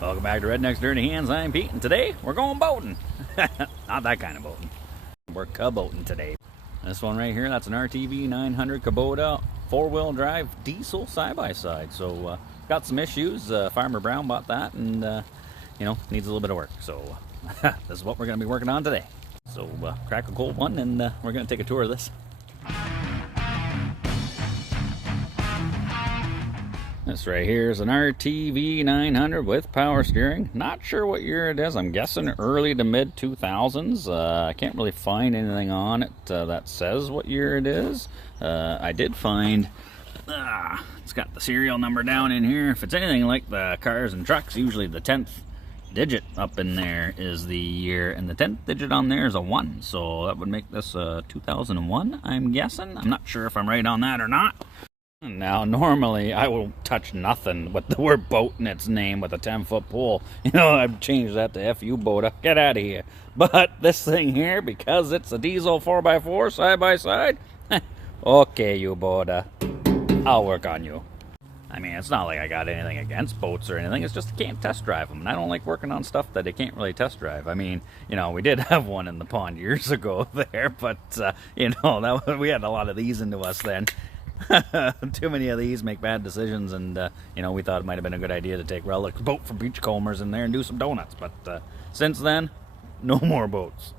Welcome back to Redneck's Dirty Hands. I'm Pete, and today we're going boating. Not that kind of boating. We're boating today. This one right here, that's an RTV900 Kubota 4-wheel drive diesel side-by-side. So, got some issues. Farmer Brown bought that, and, you know, needs a little bit of work. So, this is what we're going to be working on today. So, crack a cold one, and we're going to take a tour of this. This right here is an RTV900 with power steering. Not sure what year it is. I'm guessing early to mid 2000s. I can't really find anything on it that says what year it is. I did find it's got the serial number down in here. If it's anything like the cars and trucks, usually the 10th digit up in there is the year, and the 10th digit on there is a 1. So that would make this 2001, I'm guessing. I'm not sure if I'm right on that or not. Now, normally, I will touch nothing with the word boat in its name with a 10-foot pole. You know, I've changed that to F you, Boda. Get out of here. But this thing here, because it's a diesel 4x4 side-by-side, okay, you, Boda. I'll work on you. I mean, it's not like I got anything against boats or anything. It's just I can't test drive them. And I don't like working on stuff that I can't really test drive. I mean, you know, we did have one in the pond years ago there. But, you know, we had a lot of these into us then. Too many of these make bad decisions, and you know, we thought it might have been a good idea to take Relic's boat for beachcombers in there and do some donuts, but since then, no more boats.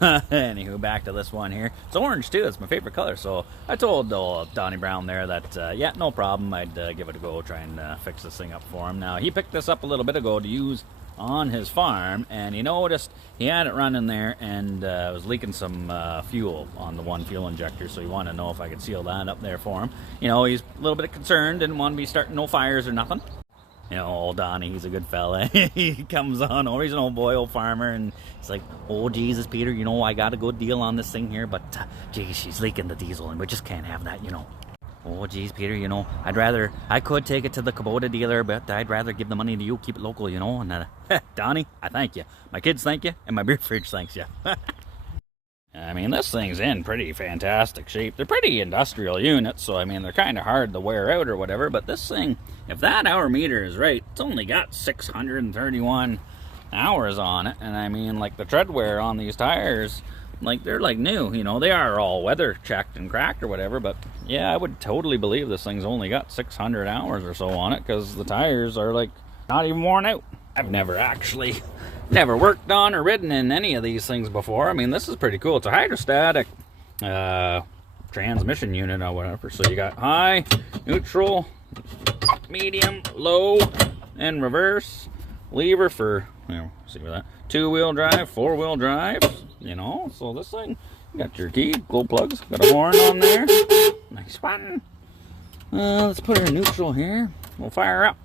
Anywho, back to this one here. It's orange too. It's my favorite color. So I told old Donnie Brown there that yeah, no problem, I'd give it a go, try and fix this thing up for him. Now, he picked this up a little bit ago to use on his farm, and he noticed he had it running there and was leaking some fuel on the one fuel injector, so he wanted to know if I could seal that up there for him. You know, he's a little bit concerned, didn't want to be starting no fires or nothing. You know, old Donnie, he's a good fella. He comes on over, he's an old boy, old farmer, and he's like, oh Jesus, Peter, you know, I got a good deal on this thing here, but geez, she's leaking the diesel and we just can't have that, you know. Oh, geez, Peter, you know, I could take it to the Kubota dealer, but I'd rather give the money to you, keep it local, you know. And Donnie, I thank you. My kids thank you, and my beer fridge thanks you. I mean, this thing's in pretty fantastic shape. They're pretty industrial units, so I mean, they're kind of hard to wear out or whatever, but this thing, if that hour meter is right, it's only got 631 hours on it, and I mean, like, the tread wear on these tires, like, they're like new, you know. They are all weather checked and cracked or whatever, but yeah, I would totally believe this thing's only got 600 hours or so on it, because the tires are like not even worn out. I've never worked on or ridden in any of these things before. I mean, this is pretty cool. It's a hydrostatic transmission unit or whatever, so you got high, neutral, medium, low, and reverse. Lever for, you know, see with that, 2-wheel drive, 4-wheel drive, you know. So this thing, you got your key, glow plugs, got a horn on there, nice button. Let's put her in neutral here. We'll fire up.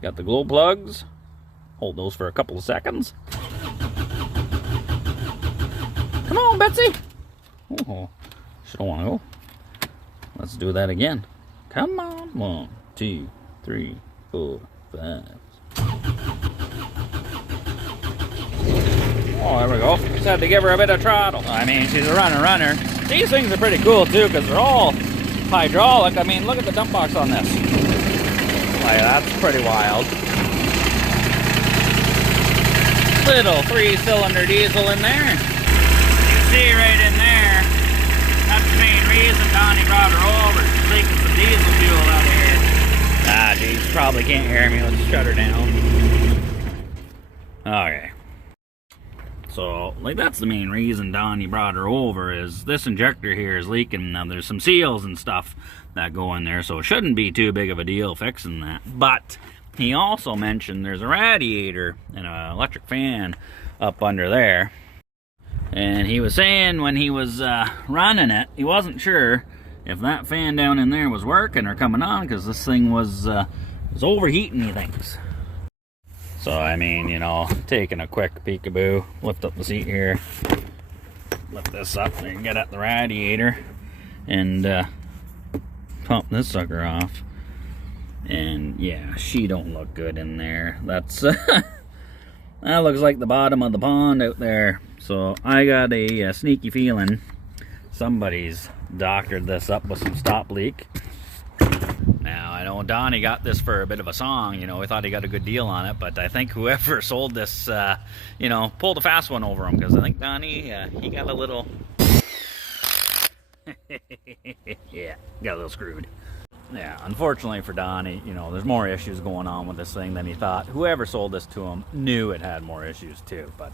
Got the glow plugs. Hold those for a couple of seconds. Come on, Betsy. Oh, she don't want to go. Let's do that again. Come on. 1, 2, 3, 4, 5. Oh, there we go. Just had to give her a bit of throttle. I mean, she's a runner. These things are pretty cool, too, because they're all hydraulic. I mean, look at the dump box on this. Like, that's pretty wild. Little 3-cylinder diesel in there. You see right in there, that's the main reason Donnie brought her over. She's leaking some diesel fuel out of here. Ah, geez, probably can't hear me. Let's shut her down. Okay. So, like, that's the main reason Donnie brought her over, is this injector here is leaking. Now, there's some seals and stuff that go in there, so it shouldn't be too big of a deal fixing that. But he also mentioned there's a radiator and an electric fan up under there. And he was saying when he was running it, he wasn't sure if that fan down in there was working or coming on, because this thing was overheating, he thinks. So, I mean, you know, taking a quick peekaboo, lift up the seat here, lift this up so you can get at the radiator, and pump this sucker off. And yeah, she don't look good in there. That's that looks like the bottom of the pond out there. So I got a sneaky feeling somebody's doctored this up with some stop leak. Now, I know Donnie got this for a bit of a song. You know, we thought he got a good deal on it, but I think whoever sold this, you know, pulled a fast one over him, because I think Donnie, he got a little... yeah, got a little screwed. Yeah, unfortunately for Donnie, you know, there's more issues going on with this thing than he thought. Whoever sold this to him knew it had more issues too. But,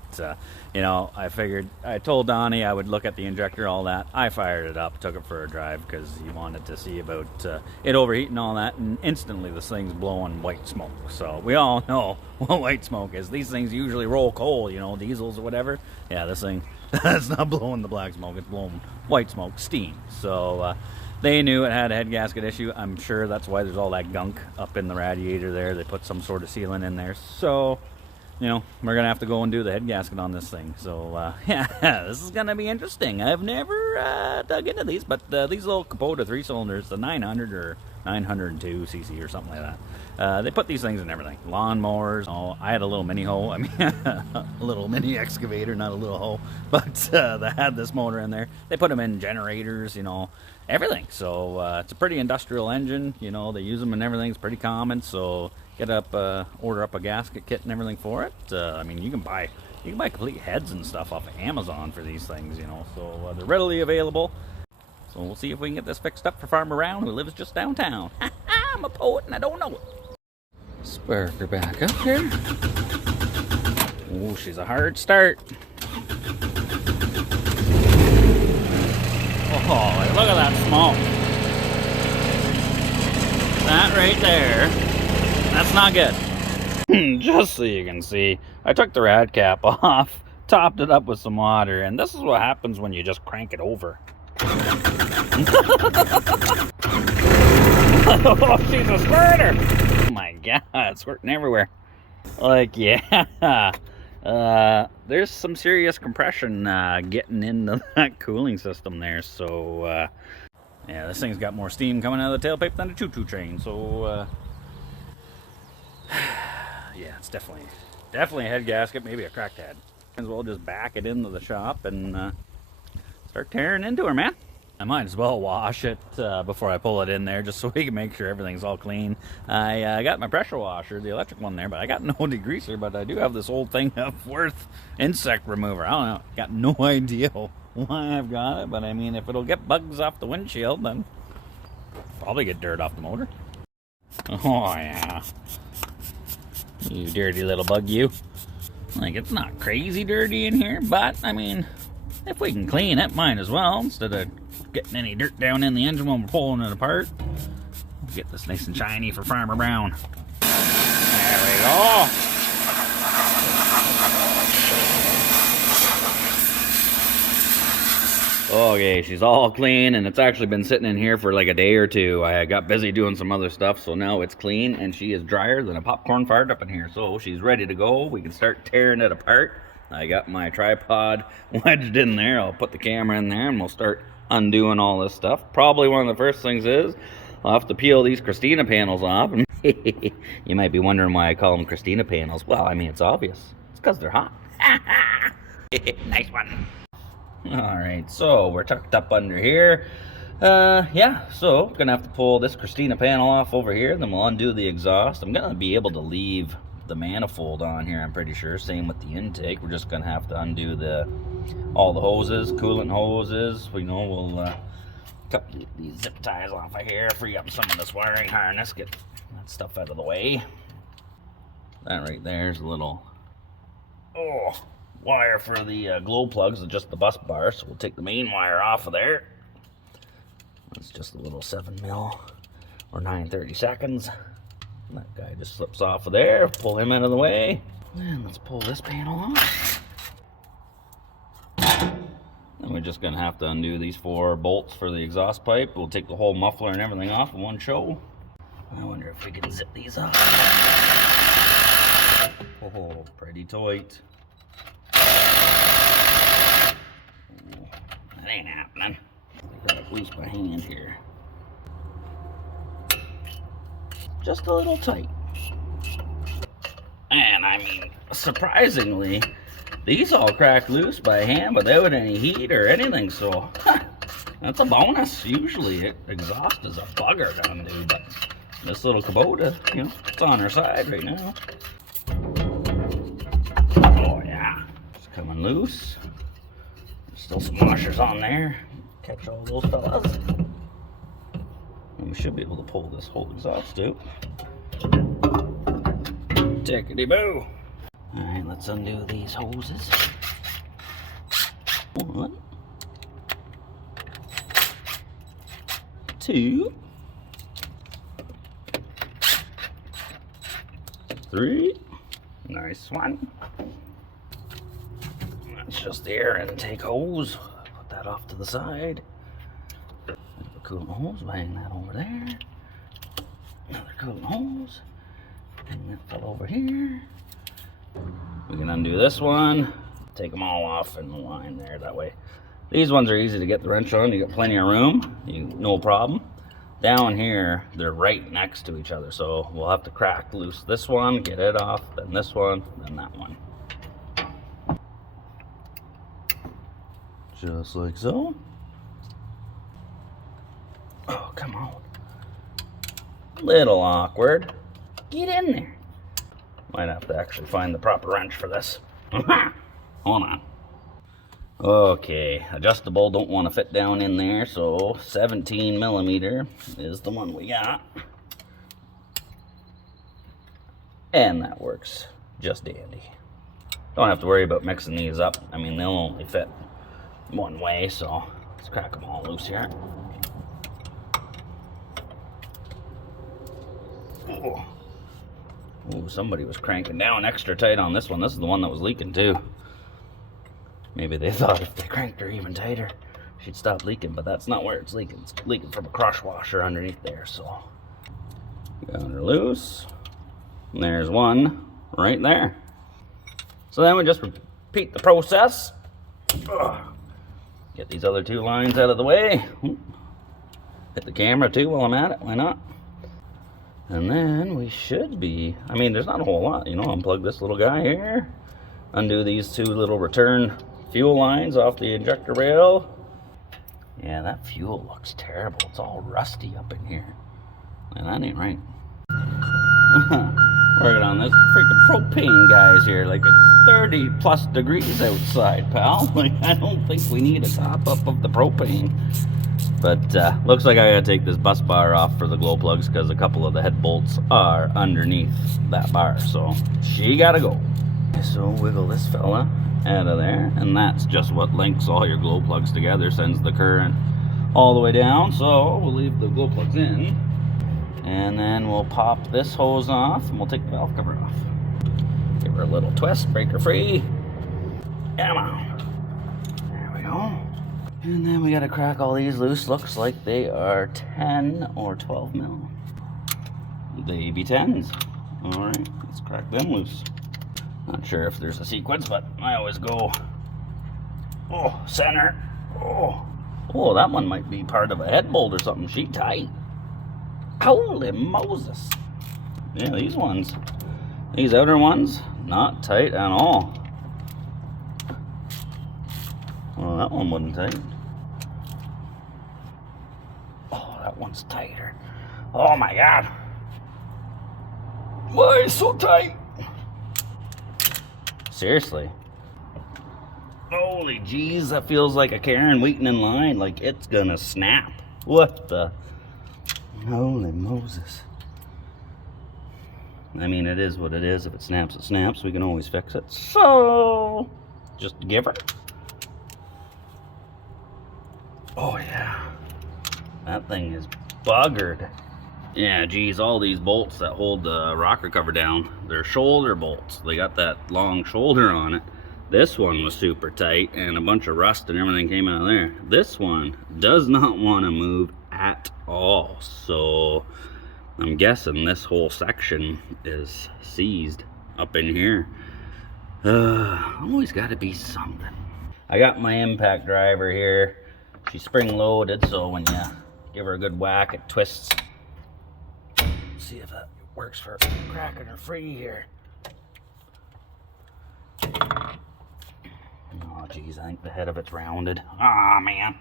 you know, I told Donnie I would look at the injector, all that. I fired it up, took it for a drive because he wanted to see about it overheating and all that. And instantly this thing's blowing white smoke. So we all know what white smoke is. These things usually roll coal, you know, diesels or whatever. Yeah, this thing, it's not blowing the black smoke. It's blowing white smoke, steam. So, they knew it had a head gasket issue. I'm sure that's why there's all that gunk up in the radiator there. They put some sort of sealant in there. So, you know, we're going to have to go and do the head gasket on this thing. So, yeah, this is going to be interesting. I've never dug into these, but these little Kubota 3-cylinders, the 900 or 902 cc or something like that, they put these things in everything. Lawnmowers. Oh, I had a little mini hoe. I mean, a little mini excavator, not a little hoe. But they had this motor in there. They put them in generators, you know, everything. So it's a pretty industrial engine. You know, they use them and everything's pretty common. So order up a gasket kit and everything for it. I mean, you can buy complete heads and stuff off of Amazon for these things, you know. So they're readily available. So we'll see if we can get this fixed up for Farmer Brown, who lives just downtown. I'm a poet and I don't know it. Spark her back up here. Oh, she's a hard start. Oh, look at that smoke. That right there, that's not good. Just so you can see, I took the rad cap off, topped it up with some water, and this is what happens when you just crank it over. Oh, she's a squirter! Oh my god, it's squirting everywhere. Like, yeah. There's some serious compression getting into that cooling system there. So, yeah, this thing's got more steam coming out of the tailpipe than a choo-choo train. So, yeah, it's definitely a head gasket, maybe a cracked head. Might as well just back it into the shop and start tearing into her, man. I might as well wash it before I pull it in there, just so we can make sure everything's all clean. I got my pressure washer, the electric one there, but I got no degreaser, but I do have this old thing of Worth insect remover. I don't know, got no idea why I've got it, but I mean, if it'll get bugs off the windshield, then probably get dirt off the motor. Oh yeah. You dirty little bug, you. Like, it's not crazy dirty in here, but I mean, if we can clean it, might as well, instead of getting any dirt down in the engine when we're pulling it apart. We'll get this nice and shiny for Farmer Brown. There we go. Okay, she's all clean, and it's actually been sitting in here for like a day or two. I got busy doing some other stuff, so now it's clean, and she is drier than a popcorn fired up in here. So she's ready to go. We can start tearing it apart. I got my tripod wedged in there. I'll put the camera in there, and we'll start undoing all this stuff. Probably one of the first things is I'll have to peel these Christina panels off. You might be wondering why I call them Christina panels. Well, I mean, it's obvious. It's because they're hot. Nice one. Alright, so we're tucked up under here. Yeah, so gonna have to pull this Christina panel off over here, then we'll undo the exhaust. I'm gonna be able to leave the manifold on here, I'm pretty sure. Same with the intake. We're just gonna have to undo all the hoses, coolant hoses. You know, we'll cut these zip ties off of here, free up some of this wiring harness, get that stuff out of the way. That right there is a little wire for the glow plugs, just the bus bar. So we'll take the main wire off of there. That's just a little 7mm or 9/32. That guy just slips off of there. Pull him out of the way. And let's pull this panel off. And we're just going to have to undo these 4 bolts for the exhaust pipe. We'll take the whole muffler and everything off in one show. I wonder if we can zip these up. Oh, pretty tight. Oh, that ain't happening. I gotta grease my hand here. Just a little tight. And I mean, surprisingly, these all crack loose by hand without any heat or anything, so that's a bonus. Usually exhaust is a bugger to undo, but this little Kubota, you know, it's on her side right now. Oh yeah, it's coming loose. There's still some washers on there. Catch all those fellas. And we should be able to pull this whole exhaust out. Tickety-boo. Alright, let's undo these hoses. 1, 2, 3. Nice one. That's just the air intake hose. Put that off to the side. Another coolant hose, we'll hang that over there. Another coolant hose. Hang that fell over here. We can undo this one. Take them all off in the line there. That way, these ones are easy to get the wrench on. You got plenty of room. No problem. Down here, they're right next to each other, so we'll have to crack loose this one, get it off, then this one, then that one. Just like so. Oh, come on. Little awkward. Get in there. Might have to actually find the proper wrench for this. Hold on. Okay, adjustable, don't want to fit down in there, so 17 millimeter is the one we got. And that works just dandy. Don't have to worry about mixing these up. I mean, they'll only fit one way, so let's crack them all loose here. Oh. Ooh, somebody was cranking down extra tight on this one. This is the one that was leaking too. Maybe they thought if they cranked her even tighter, she'd stop leaking, but that's not where it's leaking. It's leaking from a crush washer underneath there, so. Got her loose. And there's one right there. So then we just repeat the process. Get these other 2 lines out of the way. Hit the camera too while I'm at it, why not? And then we should be, I mean, there's not a whole lot, you know, unplug this little guy here. Undo these 2 little return fuel lines off the injector rail. Yeah, that fuel looks terrible. It's all rusty up in here. And that ain't right. Working on this freaking propane guys here. Like it's 30 plus degrees outside, pal. Like I don't think we need a top up of the propane. But looks like I gotta take this bus bar off for the glow plugs because a couple of the head bolts are underneath that bar. So she gotta go. So wiggle this fella out of there, and that's just what links all your glow plugs together, sends the current all the way down. So we'll leave the glow plugs in, and then we'll pop this hose off, and we'll take the valve cover off. Give her a little twist, break her free. Come on. There we go. And then we gotta crack all these loose. Looks like they are 10 or 12 mil. They be 10s. All right, let's crack them loose. Not sure if there's a sequence, but I always go, oh, center, oh, that one might be part of a head bolt or something. She tight. Holy Moses. Yeah, these ones, these outer ones, not tight at all. Well, that one wasn't tight. Oh, that one's tighter. Oh my God. Why is it so tight? Seriously. Holy jeez, that feels like a Karen waiting in line. Like it's gonna snap. What the? Holy Moses. I mean, it is what it is. If it snaps, it snaps. We can always fix it. So, just give her. Oh yeah. That thing is buggered. Yeah, geez, all these bolts that hold the rocker cover down, they're shoulder bolts. They got that long shoulder on it. This one was super tight and a bunch of rust and everything came out of there. This one does not want to move at all. So I'm guessing this whole section is seized up in here. Always got to be something. I got my impact driver here. She's spring loaded, so when you give her a good whack, it twists. See if that works for cracking her free here. Oh geez, I think the head of it's rounded. Ah man.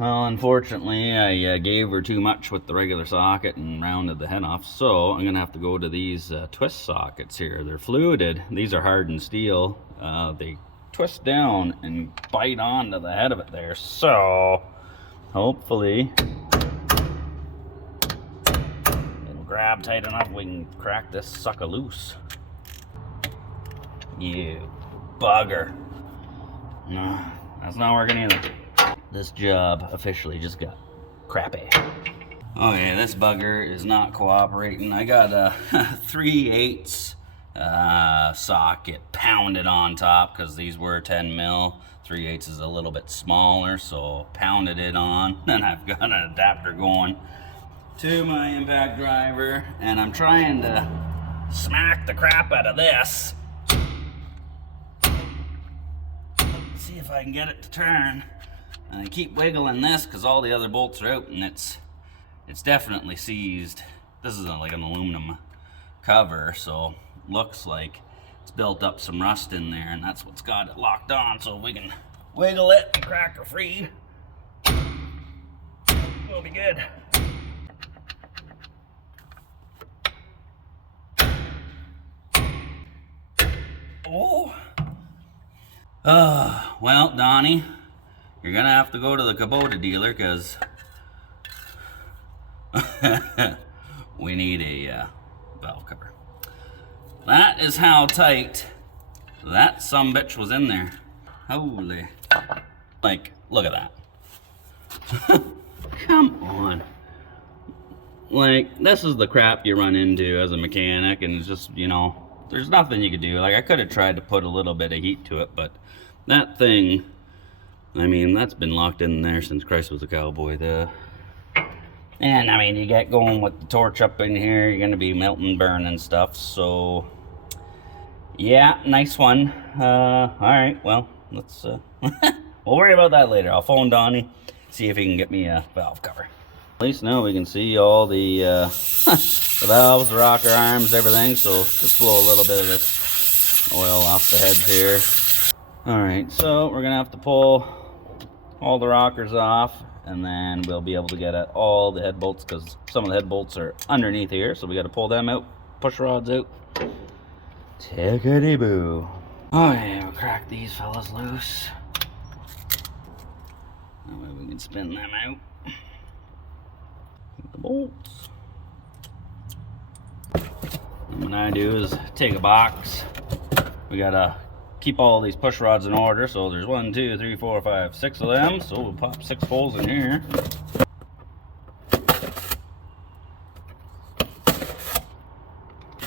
Well, unfortunately, I gave her too much with the regular socket and rounded the head off, so I'm going to have to go to these twist sockets here. They're fluted. These are hardened steel. They twist down and bite onto the head of it there, so hopefully it'll grab tight enough we can crack this sucker loose. You bugger. No, that's not working either. This job officially just got crappy. Okay, this bugger is not cooperating. I got a 3/8 socket pounded on top because these were 10 mil. 3/8 is a little bit smaller, so pounded it on. Then I've got an adapter going to my impact driver, and I'm trying to smack the crap out of this. See if I can get it to turn. And I keep wiggling this because all the other bolts are out, and it's definitely seized. This is like an aluminum cover, so looks like it's built up some rust in there, and that's what's got it locked on. So we can wiggle it and crack her free. We'll be good. Oh. Well, Donnie, you're gonna have to go to the Kubota dealer because we need a valve cover. That is how tight that sumbitch was in there. Holy. Like, look at that. Come on. Like, this is the crap you run into as a mechanic, and it's just, you know, there's nothing you could do. Like, I could have tried to put a little bit of heat to it, but that thing, I mean, that's been locked in there since Christ was a cowboy. And I mean, you get going with the torch up in here, you're gonna be melting, burning stuff. So yeah, nice one. All right, well, let's we'll worry about that later. I'll phone Donnie, see if he can get me a valve cover. At least now we can see all the the valves, the rocker arms, everything. So just blow a little bit of this oil off the heads here. All right, so we're gonna have to pull all the rockers off, and then we'll be able to get at all the head bolts, because some of the head bolts are underneath here, so we got to pull them out, push rods out. Tickety-boo. Oh yeah, we'll crack these fellas loose. That way we can spin them out. The bolts. And what I do is take a box. We gotta keep all these push rods in order, so there's 1, 2, 3, 4, 5, 6 of them, so we'll pop 6 holes in here.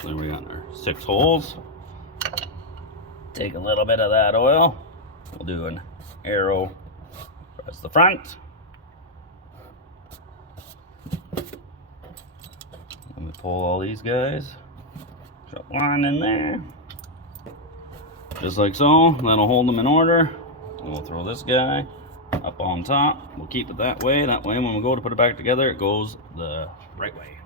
Then we got our 6 holes. Take a little bit of that oil. We'll do an arrow across the front. Let me pull all these guys. Drop one in there. Just like so. That'll hold them in order. And we'll throw this guy up on top. We'll keep it that way. That way when we go to put it back together, it goes the right way.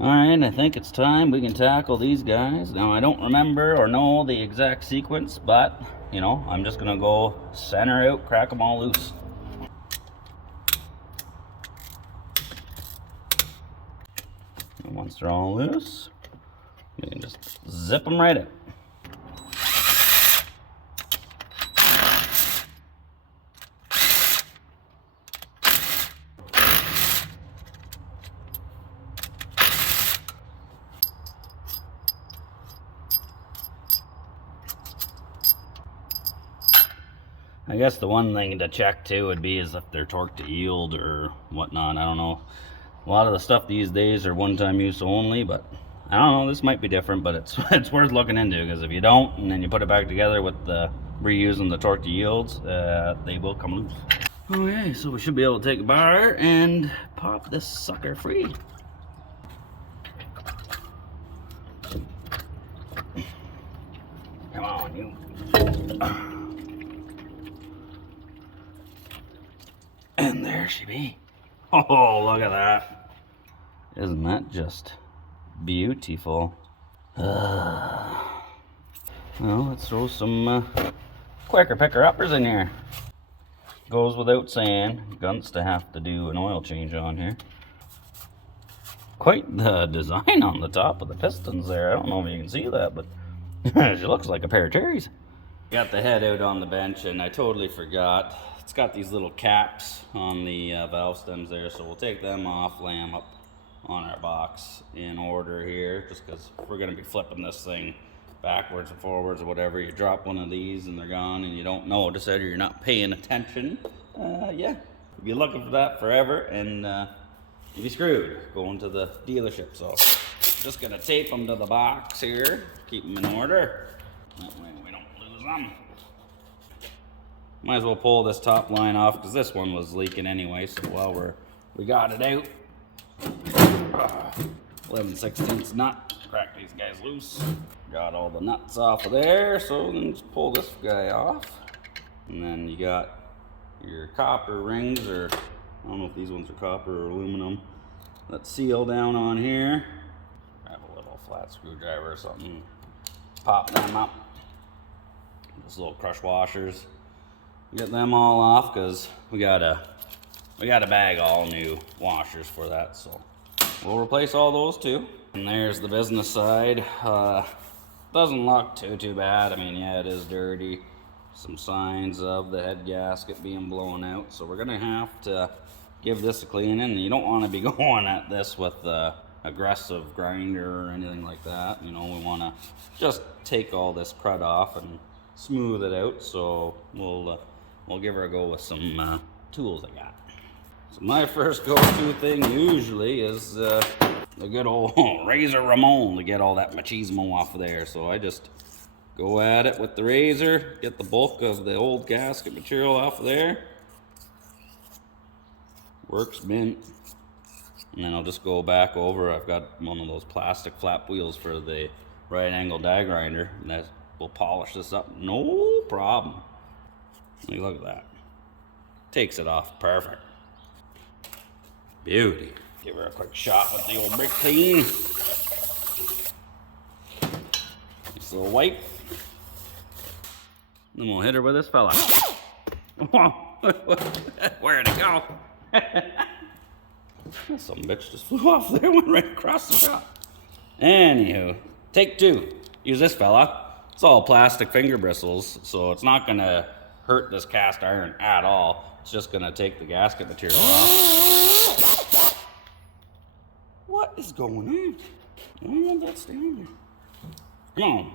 Alright, I think it's time we can tackle these guys. Now, I don't remember or know the exact sequence, but, you know, I'm just going to go center out, crack them all loose. And once they're all loose, we can just zip them right out. I guess the one thing to check too would be is if they're torque to yield or whatnot. I don't know. A lot of the stuff these days are one-time use only, but I don't know. This might be different, but it's worth looking into, because if you don't and then you put it back together with the reusing the torque to yields, they will come loose. Okay, so we should be able to take a bar and pop this sucker free. Come on, you. And there she be. Oh, look at that. Isn't that just beautiful? Well, let's throw some quicker picker uppers in here. Goes without saying, Gunts to have to do an oil change on here. Quite the design on the top of the pistons there. I don't know if you can see that, but it looks like a pair of cherries. Got the head out on the bench, and I totally forgot. It's got these little caps on the valve stems there, so we'll take them off, lay them up on our box in order here, just because we're going to be flipping this thing backwards and forwards or whatever. You drop one of these and they're gone, and you don't notice it, or you're not paying attention. Yeah, you'll be looking for that forever, and you'll be screwed going to the dealership. So just going to tape them to the box here, keep them in order. That way we don't lose them. Might as well pull this top line off because this one was leaking anyway. So while we got it out, 11/16 nut. Crack these guys loose. Got all the nuts off of there. So then just pull this guy off, and then you got your copper rings, or I don't know if these ones are copper or aluminum, that seal down on here. Grab a little flat screwdriver or something. Pop them up. Those little crush washers. Get them all off because we gotta bag all new washers for that. So we'll replace all those too. And there's the business side. Doesn't look too bad. I mean, yeah, it is dirty. Some signs of the head gasket being blown out. So we're gonna have to give this a clean, and you don't want to be going at this with aggressive grinder or anything like that. You know, we want to just take all this crud off and smooth it out. So we'll give her a go with some tools I got. So my first go-to thing usually is the good old razor Ramon to get all that machismo off of there. So I just go at it with the razor, get the bulk of the old gasket material off of there. Works mint. And then I'll just go back over. I've got one of those plastic flap wheels for the right angle die grinder, and that will polish this up no problem. Look at that. Takes it off perfect. Beauty. Give her a quick shot with the old brick clean. Nice little wipe. Then we'll hit her with this fella. Where'd it go? Some bitch just flew off there, went right across the shop. Anywho, take two. Use this fella. It's all plastic finger bristles, so it's not gonna hurt this cast iron at all. It's just gonna take the gasket material off. What is going on? I don't want that staying there. Come on.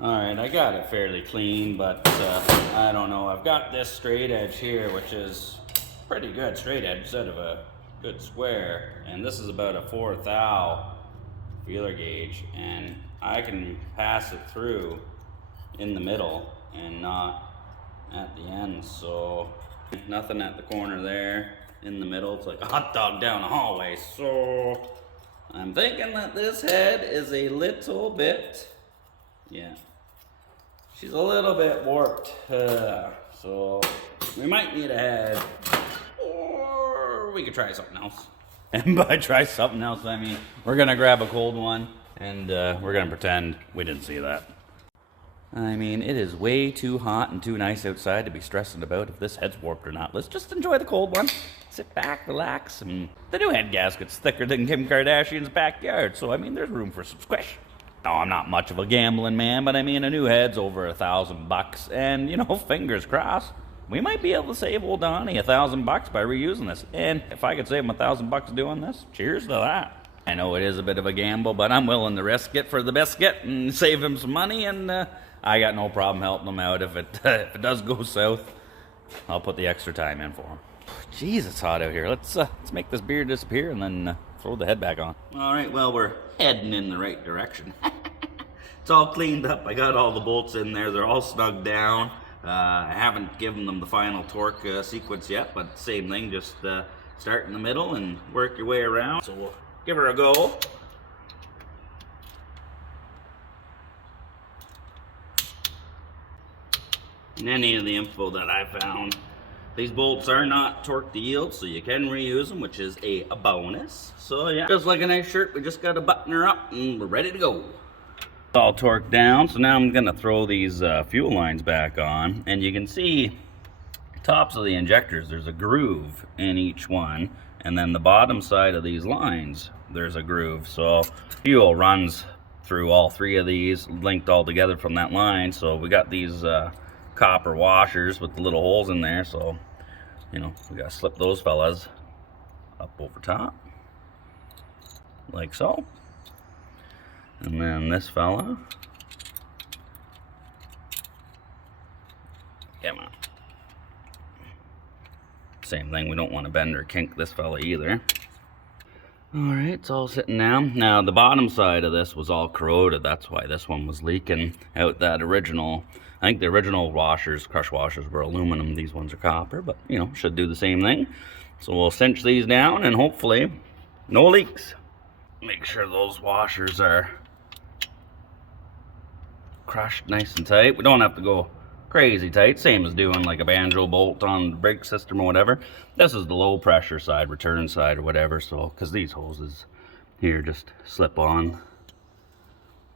Alright, I got it fairly clean, but I don't know. I've got this straight edge here, which is pretty good straight edge instead of a good square. And this is about a 4 thou feeler gauge, and I can pass it through in the middle and not at the end. So nothing at the corner there. In the middle, it's like a hot dog down the hallway. So I'm thinking that this head is a little bit, yeah, she's a little bit warped. So we might need a head, or we could try something else. And by try something else, I mean we're gonna grab a cold one and we're gonna pretend we didn't see that. I mean, it is way too hot and too nice outside to be stressing about if this head's warped or not. Let's just enjoy the cold one. Sit back, relax, and the new head gasket's thicker than Kim Kardashian's backyard, so I mean, there's room for some squish. No, I'm not much of a gambling man, but I mean, a new head's over $1,000, and you know, fingers crossed, we might be able to save old Donnie $1,000 by reusing this. And if I could save him $1,000 doing this, cheers to that. I know it is a bit of a gamble, but I'm willing to risk it for the biscuit and save him some money, and I got no problem helping him out. If it does go south, I'll put the extra time in for him. Jeez, it's hot out here. Let's make this beer disappear and then throw the head back on. All right, well, we're heading in the right direction. It's all cleaned up. I got all the bolts in there. They're all snugged down. I haven't given them the final torque sequence yet, but same thing. Just start in the middle and work your way around. So we'll give her a go. And any of the info that I found These bolts are not torque to yield, so you can reuse them, which is a bonus. So yeah, just like a nice shirt, we just got to button her up and we're ready to go. It's all torqued down, so now I'm gonna throw these fuel lines back on, and you can see tops of the injectors, there's a groove in each one, and then the bottom side of these lines, there's a groove. So fuel runs through all three of these, linked all together from that line. So we got these copper washers with the little holes in there, so you know, we gotta slip those fellas up over top, like so. And then this fella, come on. Same thing, we don't want to bend or kink this fella either. Alright, it's all sitting down. Now the bottom side of this was all corroded, that's why this one was leaking out that original. I think the original washers, crush washers, were aluminum, these ones are copper, but you know, should do the same thing. So we'll cinch these down and hopefully no leaks. Make sure those washers are crushed nice and tight. We don't have to go crazy tight, same as doing like a banjo bolt on the brake system or whatever. This is the low pressure side, return side or whatever, so because these hoses here just slip on.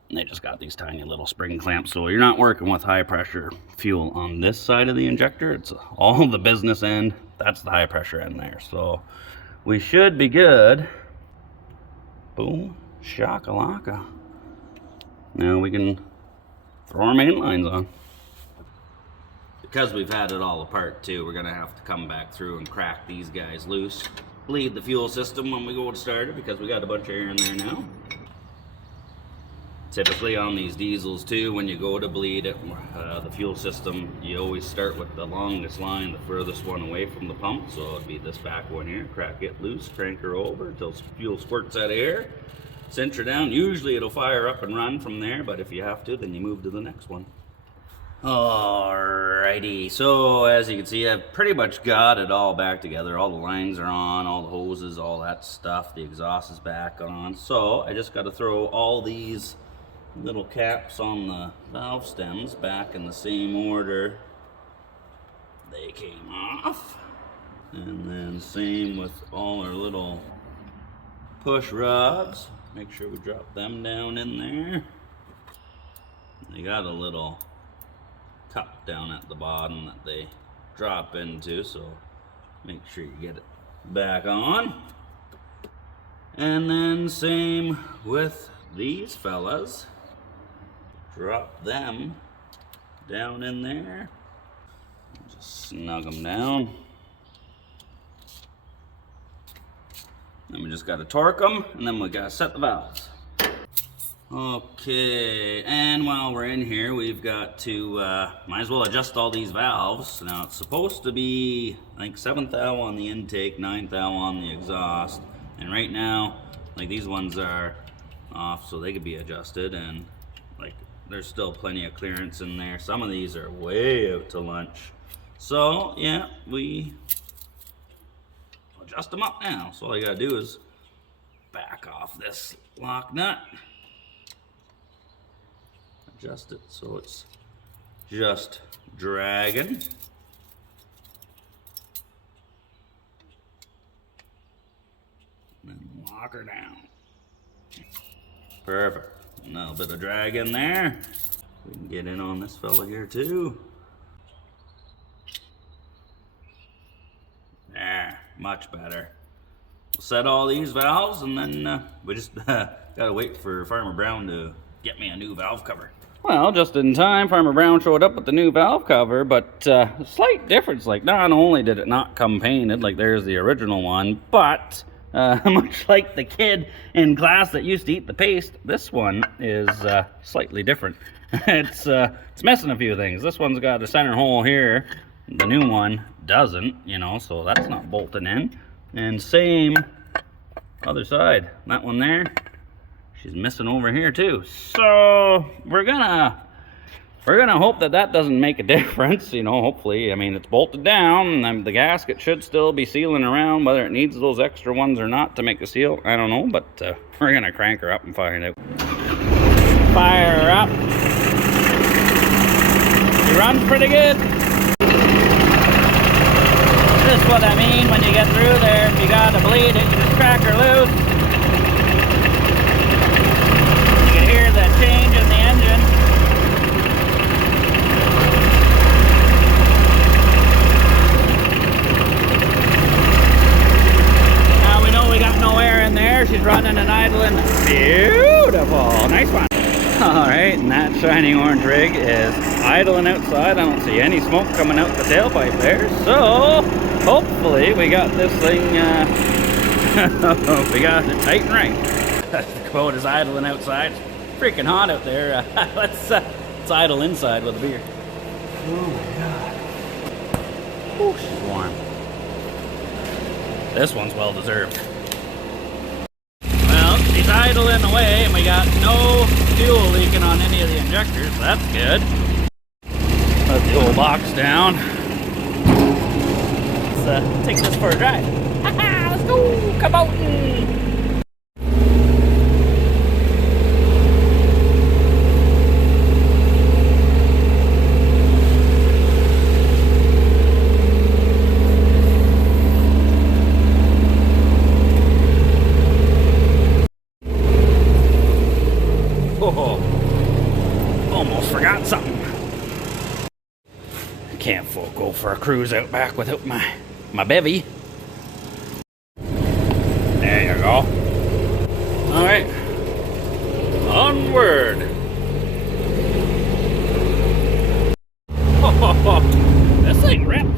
And they just got these tiny little spring clamps, so you're not working with high pressure fuel on this side of the injector. It's all the business end, that's the high pressure end there. So we should be good. Boom, shakalaka. Now we can throw our main lines on. Because we've had it all apart too, we're gonna have to come back through and crack these guys loose. Bleed the fuel system when we go to start it, because we got a bunch of air in there now. Typically on these diesels too, when you go to bleed it, the fuel system, you always start with the longest line, the furthest one away from the pump. So it'd be this back one here, crack it loose, crank her over until fuel squirts out of air, cinch her down. Usually it'll fire up and run from there, but if you have to, then you move to the next one. Alrighty, so as you can see, I've pretty much got it all back together. All the lines are on, all the hoses, all that stuff. The exhaust is back on. So I just got to throw all these little caps on the valve stems back in the same order they came off. And then same with all our little push rods. Make sure we drop them down in there. They got a little cup down at the bottom that they drop into, so make sure you get it back on. And then same with these fellas. Drop them down in there. Just snug them down. Then we just got to torque them, and then we got to set the valves. Okay, and while we're in here, we've got to, might as well adjust all these valves. Now it's supposed to be, I think 7th thou on the intake, 9th thou on the exhaust. And right now, like these ones are off, so they could be adjusted, and like there's still plenty of clearance in there. Some of these are way out to lunch. So yeah, we adjust them up now. So all you gotta do is back off this lock nut. Adjust it so it's just dragging. And then lock her down. Perfect. A little bit of drag in there. We can get in on this fella here too. There, much better. We'll set all these valves, and then we just gotta wait for Farmer Brown to get me a new valve cover. Well, just in time, Farmer Brown showed up with the new valve cover, but a slight difference. Like, not only did it not come painted, like there's the original one, but much like the kid in class that used to eat the paste, this one is slightly different. It's missing a few things. This one's got a center hole here. The new one doesn't, you know, so that's not bolting in. And same other side. That one there, she's missing over here too. So we're gonna hope that that doesn't make a difference, you know. Hopefully, I mean, it's bolted down, and the gasket should still be sealing around. Whether it needs those extra ones or not to make the seal, I don't know, but we're gonna crank her up and find out. Fire her up. She runs pretty good. what I mean when you get through there. If you gotta bleed it, you just crack her loose. You can hear the change in the engine. Now we know we got no air in there. She's running and idling. Beautiful. Nice one. Alright, and that shiny orange rig is idling outside. I don't see any smoke coming out the tailpipe there. So, hopefully we got this thing, we got it tight and right. The Kubota's idling outside. It's freaking hot out there. Let's idle inside with a beer. Oh my god. Whew, she's warm. This one's well deserved. Well, she's idling away and we got no fuel leaking on any of the injectors. That's good. Let the old box down. Let's take this for a drive. Let's go! Kubota! Oh, almost forgot something. Can't go for a cruise out back without my bevy. There you go. All right, onward. Oh, this thing rips.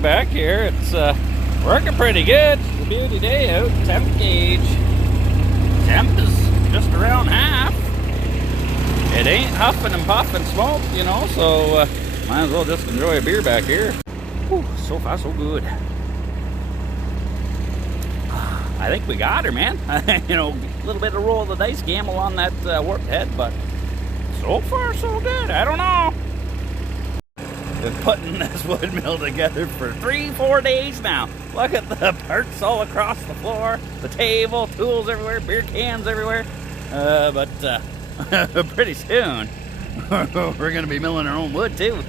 Back here, it's working pretty good. It's a beauty day out. Temp gauge. Temp is just around half. It ain't huffing and puffing smoke, you know, so might as well just enjoy a beer back here. Whew, so far so good. I think we got her, man. You know, a little bit of roll of the dice gamble on that warped head, but so far so good. I don't know. Been putting this wood mill together for 3-4 days now. Look at the parts all across the floor, the table, tools everywhere, beer cans everywhere. But pretty soon, we're going to be milling our own wood too.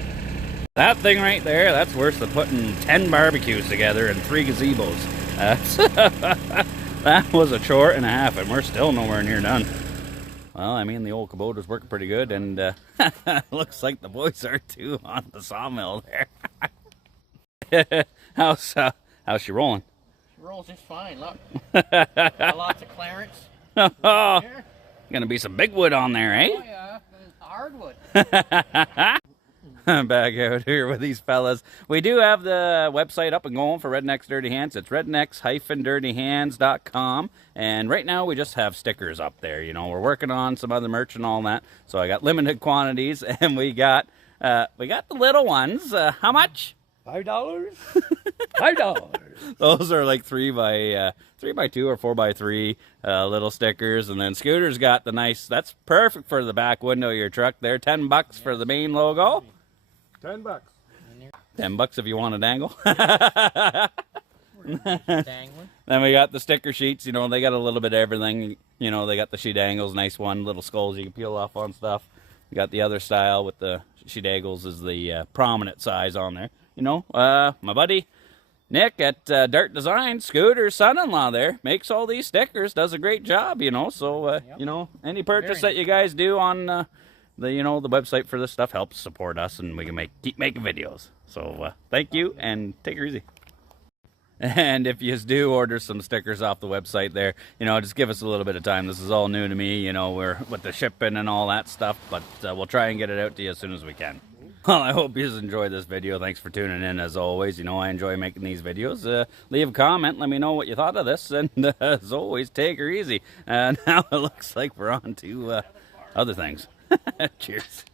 That thing right there, that's worse than putting 10 barbecues together and 3 gazebos. That was a chore and a half, and we're still nowhere near done. Well, I mean, the old Kubota's working pretty good, and looks like the boys are too on the sawmill there. How's she rolling? She rolls just fine, look. Got lots of clearance. Oh, gonna be some big wood on there, eh? Oh, yeah, hardwood. Back out here with these fellas. We do have the website up and going for Redneck's Dirty Hands. It's rednecks-dirtyhands.com. And right now we just have stickers up there. You know, we're working on some other merch and all that. So I got limited quantities, and we got the little ones. How much? $5? $5. Those are like 3 by 2 or 4 by 3 little stickers. And then Scooter's got the nice, that's perfect for the back window of your truck there. $10 for the main logo. $10. $10 if you want to dangle. Dangling. Then we got the sticker sheets. You know, they got a little bit of everything. You know, they got the sheet angles, nice one, little skulls you can peel off on stuff. We got the other style with the sheet angles is the prominent size on there. You know, my buddy Nick at Dirt Design, Scooter's son-in-law there, makes all these stickers, does a great job, you know. So, Yep. you know, any purchase that you guys do on the website for this stuff helps support us, and we can keep making videos. So thank you, and take it easy. And if you do order some stickers off the website there, just give us a little bit of time. This is all new to me, we're with the shipping and all that stuff, but we'll try and get it out to you as soon as we can. Well, I hope you enjoyed this video. Thanks for tuning in as always. I enjoy making these videos. Leave a comment, let me know what you thought of this, and as always, take her easy. Now it looks like we're on to other things. Cheers.